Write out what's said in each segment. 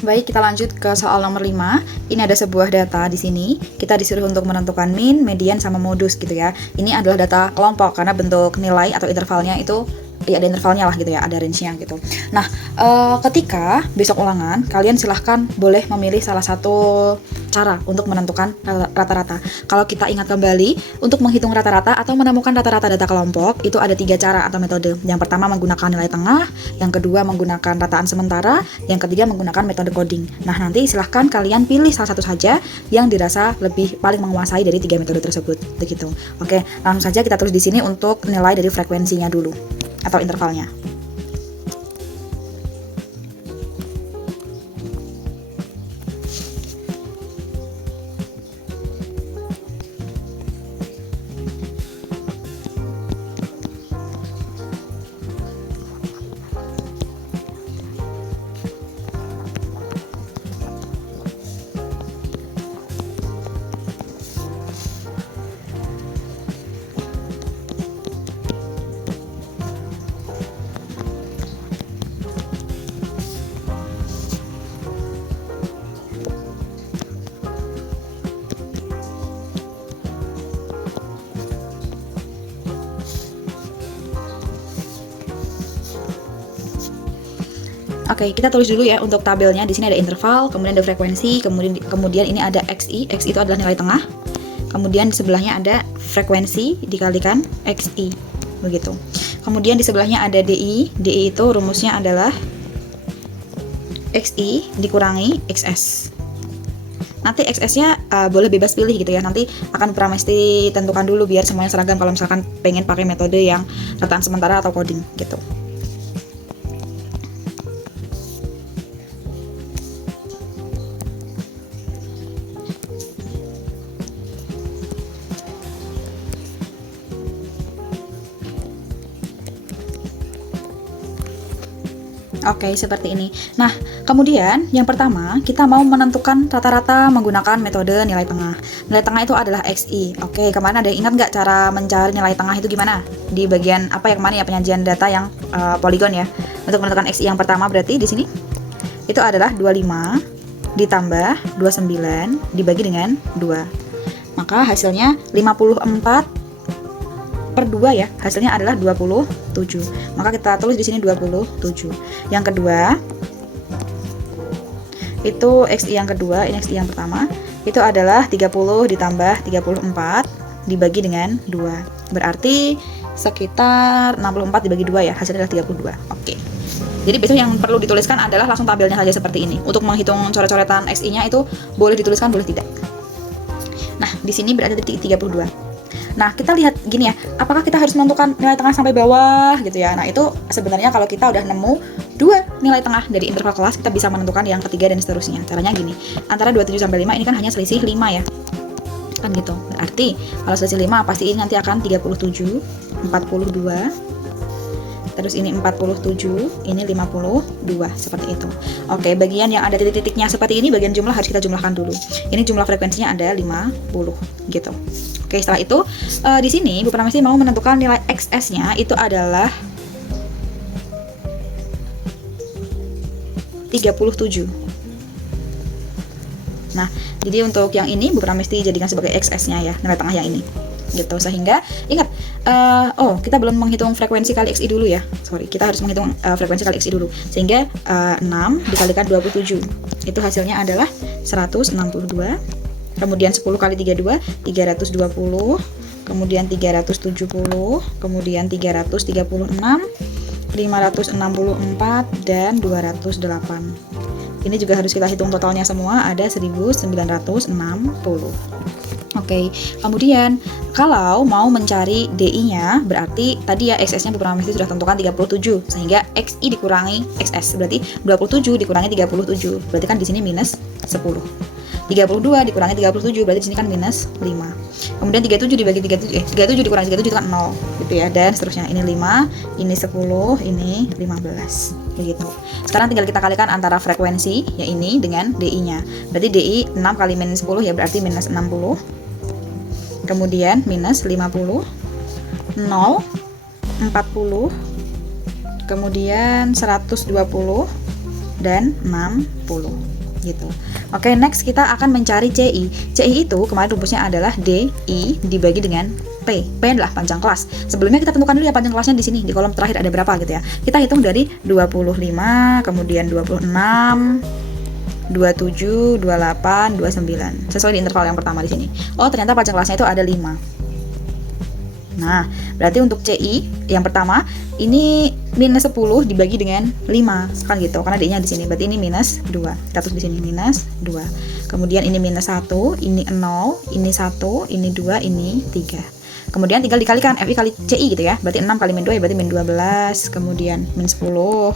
Baik, kita lanjut ke soal nomor 5. Ini ada sebuah data di sini. Kita disuruh untuk menentukan min, median, sama modus gitu ya. Ini adalah data kelompok karena bentuk nilai atau intervalnya itu ya ada intervalnya lah gitu ya, ada range-nya gitu. Nah, ketika besok ulangan, kalian silahkan boleh memilih salah satu cara untuk menentukan rata-rata. Kalau kita ingat kembali, untuk menghitung rata-rata atau menemukan rata-rata data kelompok, itu ada 3 cara atau metode. Yang pertama menggunakan nilai tengah, yang kedua menggunakan rataan sementara, yang ketiga menggunakan metode coding. Nah, nanti silahkan kalian pilih salah satu saja yang dirasa lebih paling menguasai dari 3 metode tersebut, begitu. Oke, langsung saja kita tulis di sini untuk nilai dari frekuensinya dulu atau intervalnya. Oke, kita tulis dulu ya untuk tabelnya. Di sini ada interval, kemudian ada frekuensi, kemudian ini ada XI. XI itu adalah nilai tengah. Kemudian di sebelahnya ada frekuensi dikalikan XI, begitu. Kemudian di sebelahnya ada DI. DI itu rumusnya adalah XI dikurangi XS. Nanti XS-nya boleh bebas pilih gitu ya. Nanti akan Pramesti tentukan dulu biar semuanya seragam kalau misalkan pengen pakai metode yang rataan sementara atau coding gitu. Oke, seperti ini. Nah, kemudian yang pertama kita mau menentukan rata-rata menggunakan metode nilai tengah. Nilai tengah itu adalah XI. Oke, kemarin ada yang ingat nggak cara mencari nilai tengah itu gimana? Di bagian apa yang kemarin ya, penyajian data yang poligon ya. Untuk menentukan XI yang pertama berarti di sini itu adalah 25 ditambah 29 dibagi dengan 2. Maka hasilnya 54 per 2 ya, hasilnya adalah 27. Maka kita tulis di sini 27. Yang kedua itu XI yang kedua, ini XI yang pertama itu adalah 30 ditambah 34 dibagi dengan 2. Berarti sekitar 64 dibagi 2 ya, hasilnya adalah 32. Oke. Jadi besok yang perlu dituliskan adalah langsung tabelnya saja seperti ini. Untuk menghitung coret-coretan XI-nya itu boleh dituliskan, boleh tidak. Nah, di sini berarti titik 32. Nah, kita lihat gini ya, apakah kita harus menentukan nilai tengah sampai bawah gitu ya. Nah, itu sebenarnya kalau kita udah nemu 2 nilai tengah dari interval kelas, kita bisa menentukan yang ketiga dan seterusnya. Caranya gini, antara 27 sampai 5 ini kan hanya selisih 5 ya. Kan gitu. Berarti kalau selisih 5 pasti ini nanti akan 37, 42. Terus ini 47, ini 52, seperti itu. Oke, bagian yang ada titik-titiknya seperti ini, bagian jumlah harus kita jumlahkan dulu. Ini jumlah frekuensinya ada 50, gitu. Oke, setelah itu di sini Bu Pramesti mau menentukan nilai XS-nya itu adalah 37. Nah, jadi untuk yang ini Bu Pramesti jadikan sebagai XS-nya ya, nilai tengah yang ini. Gitu, sehingga ingat kita belum menghitung frekuensi kali XI dulu ya, sorry, kita harus menghitung frekuensi kali XI dulu, sehingga 6 dikalikan 27 itu hasilnya adalah 162, kemudian 10 kali 32 320, kemudian 370, kemudian 336, 564 dan 208. Ini juga harus kita hitung totalnya semua, ada 1960. Oke, kemudian kalau mau mencari DI-nya, berarti tadi ya XS-nya Bu Pramesti sudah tentukan 37, sehingga XI dikurangi XS, berarti 27 dikurangi 37, berarti kan di sini minus 10. 32 dikurangi 37, berarti di sini kan minus 5. Kemudian 37 dibagi 37 dikurangi 37 itu kan 0, gitu ya, dan seterusnya. Ini 5, ini 10, ini 15. Begitu. Sekarang tinggal kita kalikan antara frekuensi ya ini dengan DI-nya. Berarti DI 6 kali minus 10 ya berarti minus 60. Kemudian minus 50, 0, 40, kemudian 120, dan 60 gitu. Oke, next kita akan mencari CI. CI itu kemarin rumusnya adalah DI dibagi dengan P. P adalah panjang kelas. Sebelumnya kita tentukan dulu ya panjang kelasnya di sini, di kolom terakhir ada berapa gitu ya. Kita hitung dari 25, kemudian 26, 27, 28, 29. Sesuai di interval yang pertama di sini. Oh, ternyata panjang kelasnya itu ada 5. Nah, berarti untuk CI yang pertama ini minus 10 dibagi dengan 5 kan gitu, karena D-nya di sini. Berarti ini minus 2. Kita tulis di sini minus 2. Kemudian ini minus 1, ini 0, ini 1, ini 2, ini 3. Kemudian tinggal dikalikan FI kali CI gitu ya. Berarti 6 kali min 2 ya berarti min 12, kemudian min 10, 0,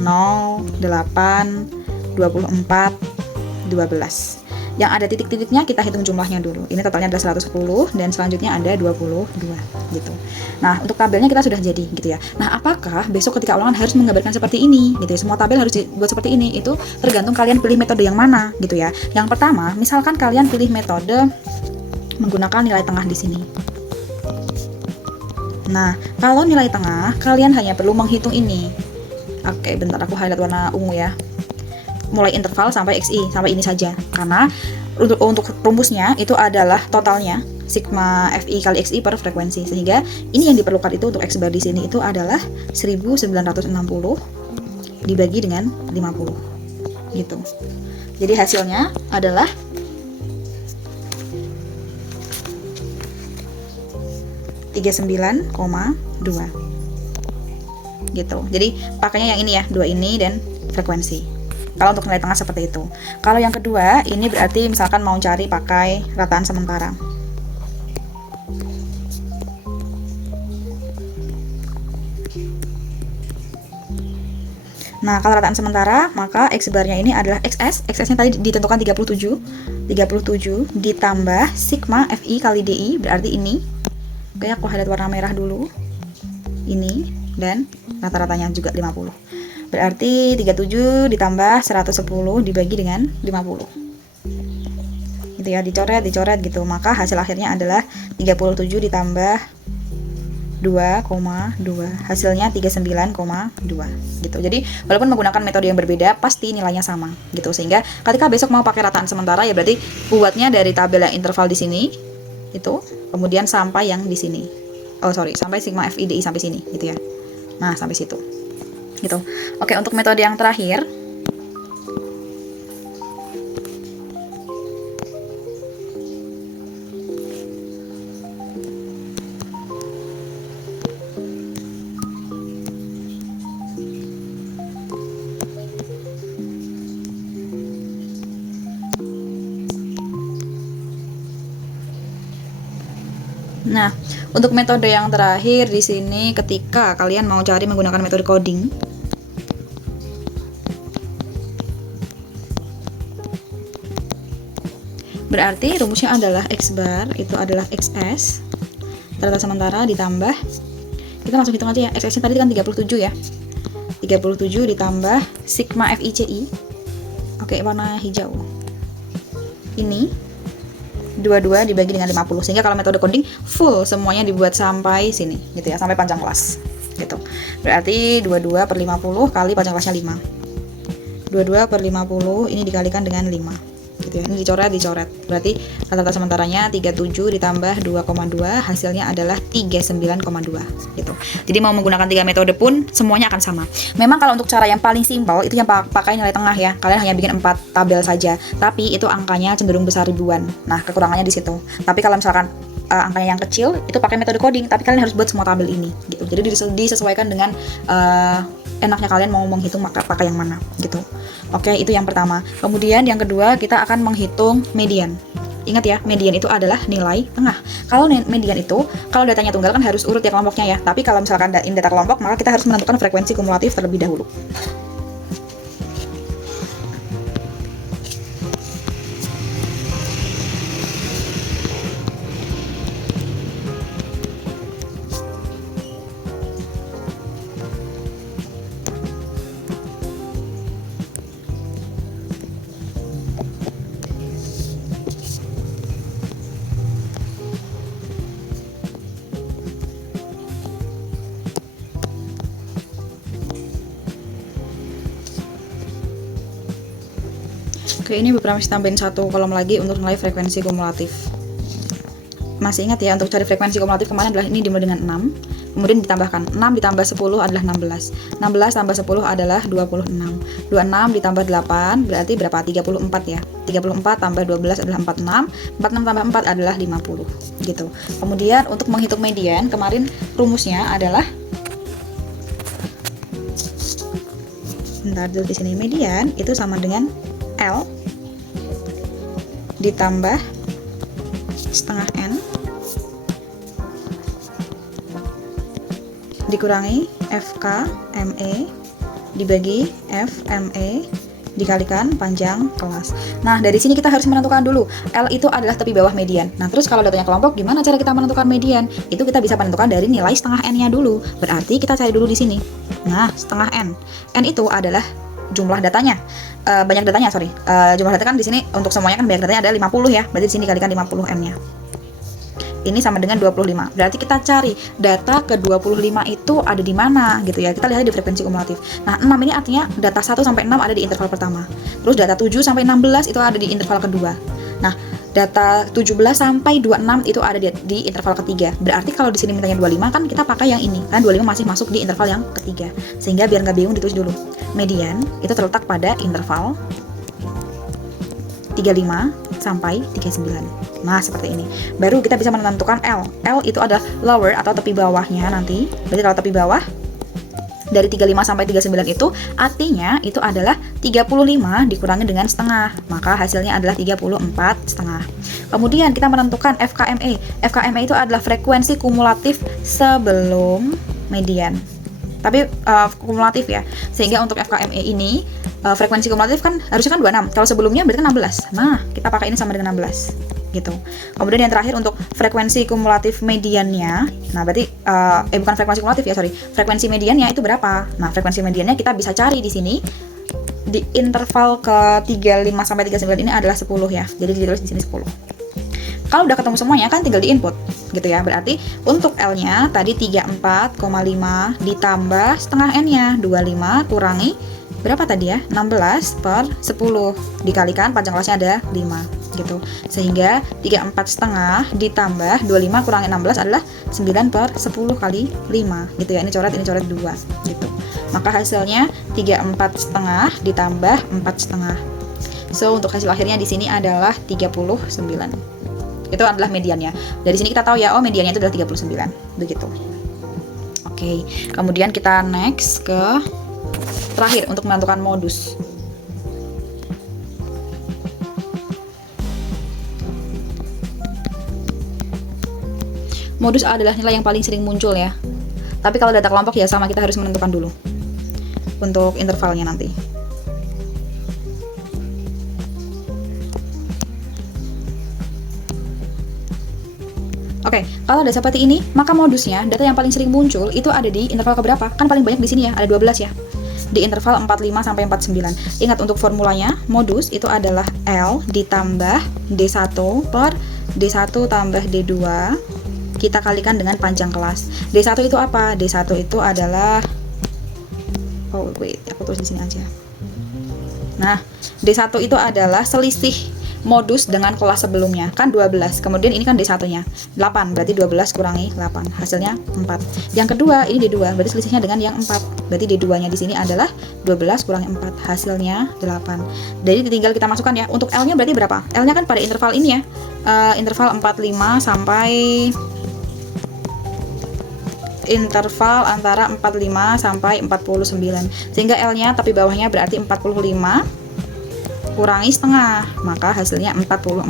8, 24, 12. Yang ada titik-titiknya kita hitung jumlahnya dulu. Ini totalnya adalah 110 dan selanjutnya ada 22 gitu. Nah, untuk tabelnya kita sudah jadi gitu ya. Nah, apakah besok ketika ulangan harus menggambarkan seperti ini gitu ya. Semua tabel harus dibuat seperti ini. Itu tergantung kalian pilih metode yang mana gitu ya. Yang pertama, misalkan kalian pilih metode menggunakan nilai tengah di sini. Nah, kalau nilai tengah, kalian hanya perlu menghitung ini. Oke, bentar aku highlight warna ungu ya. Mulai interval sampai XI, sampai ini saja. Karena untuk rumusnya itu adalah totalnya sigma FI kali XI per frekuensi. Sehingga ini yang diperlukan itu untuk X bar di sini itu adalah 1960 dibagi dengan 50. Gitu. Jadi hasilnya adalah 39,2 gitu. Jadi pakainya yang ini ya, 2 ini dan frekuensi. Kalau untuk nilai tengah seperti itu. Kalau yang kedua, ini berarti misalkan mau cari pakai rataan sementara. Nah, kalau rataan sementara, maka X barnya ini adalah XS. XS-nya tadi ditentukan 37 ditambah sigma FI kali DI, berarti ini. Oke, aku highlight warna merah dulu. Ini, dan rata-ratanya juga 50. Berarti 37 ditambah 110 dibagi dengan 50. Gitu ya, dicoret gitu. Maka hasil akhirnya adalah 37 ditambah 2,2. Hasilnya 39,2 gitu. Jadi, walaupun menggunakan metode yang berbeda, pasti nilainya sama gitu. Sehingga ketika besok mau pakai rataan sementara ya berarti buatnya dari tabel yang interval di sini itu, kemudian sampai yang di sini. Oh, sorry, sampai sigma FIDI sampai sini gitu ya. Nah, sampai situ. Gitu. Oke, untuk metode yang terakhir Nah, untuk metode yang terakhir di sini ketika kalian mau cari menggunakan metode coding, berarti rumusnya adalah X bar itu adalah XS rata sementara ditambah, kita langsung hitung aja ya, XS nya tadi kan 37 ya, 37 ditambah sigma FICI, oke warna hijau, ini 22 dibagi dengan 50. Sehingga kalau metode coding full semuanya dibuat sampai sini gitu ya, sampai panjang kelas gitu. Berarti 22 per 50 kali panjang kelasnya 5. 22 per 50 ini dikalikan dengan 5 gitu ya. Ini dicoret. Berarti rata-rata sementaranya 37 ditambah 2,2 hasilnya adalah 39,2 gitu. Jadi mau menggunakan 3 metode pun semuanya akan sama. Memang kalau untuk cara yang paling simpel itu yang pakai nilai tengah ya. Kalian hanya bikin 4 tabel saja, tapi itu angkanya cenderung besar ribuan. Nah, kekurangannya di situ. Tapi kalau misalkan angkanya yang kecil itu pakai metode coding, tapi kalian harus buat semua tabel ini gitu. Jadi disesuaikan dengan enaknya kalian mau menghitung pakai yang mana gitu. Oke, itu yang pertama. Kemudian yang kedua kita akan menghitung median. Ingat ya, median itu adalah nilai tengah. Kalau median itu, kalau datanya tunggal kan harus urut ya kelompoknya ya. Tapi kalau misalkan data kelompok, maka kita harus menentukan frekuensi kumulatif terlebih dahulu. Oke, ini beberapa tambahin satu kolom lagi untuk nilai frekuensi kumulatif. Masih ingat ya, untuk cari frekuensi kumulatif kemarin adalah ini dimulai dengan 6, kemudian ditambahkan 6 ditambah 10 adalah 16, 16 tambah 10 adalah 26, 26 ditambah 8 berarti berapa? 34 ya, 34 tambah 12 adalah 46, 46 tambah 4 adalah 50 gitu. Kemudian untuk menghitung median kemarin rumusnya adalah, bentar dulu, di sini median itu sama dengan L ditambah setengah N dikurangi FKME dibagi FME dikalikan panjang kelas. Nah, dari sini kita harus menentukan dulu L itu adalah tepi bawah median. Nah, terus kalau datanya kelompok, gimana cara kita menentukan median? Itu kita bisa menentukan dari nilai setengah N-nya dulu. Berarti kita cari dulu di sini. Nah, setengah N. N itu adalah jumlah datanya. Banyak datanya, sorry. Jumlah data kan di sini untuk semuanya kan banyak datanya ada 50 ya. Berarti di sini dikalikan 50 N-nya. Ini sama dengan 25. Berarti kita cari data ke 25 itu ada di mana gitu ya. Kita lihat di frekuensi kumulatif. Nah, 6 ini artinya data 1 sampai 6 ada di interval pertama. Terus data 7 sampai 16 itu ada di interval kedua. Nah, data 17 sampai 26 itu ada di interval ketiga. Berarti kalau di sini mintanya 25 kan kita pakai yang ini. Kan 25 masih masuk di interval yang ketiga. Sehingga biar nggak bingung ditulis dulu. Median itu terletak pada interval 35 sampai 39. Nah, seperti ini. Baru kita bisa menentukan L. L itu adalah lower atau tepi bawahnya nanti. Berarti kalau tepi bawah dari 35 sampai 39 itu artinya itu adalah 35 dikurangi dengan setengah. Maka hasilnya adalah 34 setengah. Kemudian kita menentukan FKME. FKME itu adalah frekuensi kumulatif sebelum median. Tapi kumulatif ya. Sehingga untuk FKME ini frekuensi kumulatif kan harusnya kan 26. Kalau sebelumnya berarti kan 16. Nah, kita pakai ini sama dengan 16 gitu. Kemudian yang terakhir untuk frekuensi kumulatif mediannya. Nah, berarti bukan frekuensi kumulatif ya, sorry. Frekuensi mediannya itu berapa? Nah, frekuensi mediannya kita bisa cari di sini. Di interval ke 35 sampai 39 ini adalah 10 ya. Jadi ditulis di sini 10. Kalau udah ketemu semuanya kan tinggal di input gitu ya. Berarti untuk L-nya tadi 34,5 ditambah setengah N-nya 25 kurangi berapa tadi ya? 16 per 10 dikalikan panjang kelasnya ada 5 gitu. Sehingga 34 setengah ditambah 25 kurangi 16 adalah 9 per 10 kali 5 gitu ya. Ini coret 2 gitu. Maka hasilnya 34 setengah ditambah 4 setengah. So untuk hasil akhirnya di sini adalah 39. Itu adalah mediannya. Dari sini kita tahu ya, oh mediannya itu adalah 39 begitu. Oke, kemudian kita next ke terakhir untuk menentukan modus. Modus adalah nilai yang paling sering muncul ya. Tapi kalau data kelompok ya sama, kita harus menentukan dulu untuk intervalnya nanti. Oke, kalau ada seperti ini, maka modusnya data yang paling sering muncul itu ada di interval keberapa? Kan paling banyak di sini ya, ada 12 ya. Di interval 45 sampai 49. Ingat untuk formulanya, modus itu adalah L ditambah D1 per D1 tambah D2 kita kalikan dengan panjang kelas. D1 itu apa? D1 itu adalah aku tulis di sini aja. Nah, D1 itu adalah selisih modus dengan kelas sebelumnya, kan 12, kemudian ini kan D1-nya 8, berarti 12 kurangi 8, hasilnya 4. Yang kedua, ini D2, berarti selisihnya dengan yang 4, berarti D2-nya di sini adalah 12 kurangi 4, hasilnya 8. Jadi tinggal kita masukkan ya, untuk L-nya berarti berapa? L-nya kan pada interval ini ya, interval 45 sampai interval antara 45 sampai 49, sehingga L-nya tapi bawahnya berarti 45 kurangi setengah, maka hasilnya 44,5.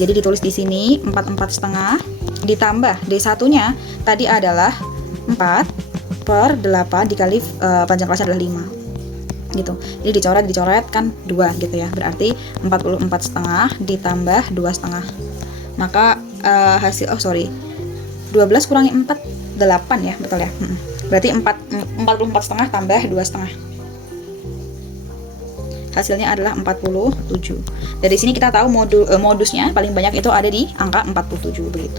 Jadi ditulis di sini 44 setengah ditambah D1-nya tadi adalah 4 per 8 dikali panjang kelasnya adalah 5 gitu. Jadi dicoret kan 2 gitu ya. Berarti 44 setengah ditambah 2 setengah. Maka hasil 12 kurangi 4 8 ya, betul ya. Berarti 44 setengah tambah 2 setengah. Hasilnya adalah 47. Dari sini kita tahu modusnya paling banyak itu ada di angka 47 begitu.